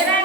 ஏன்னா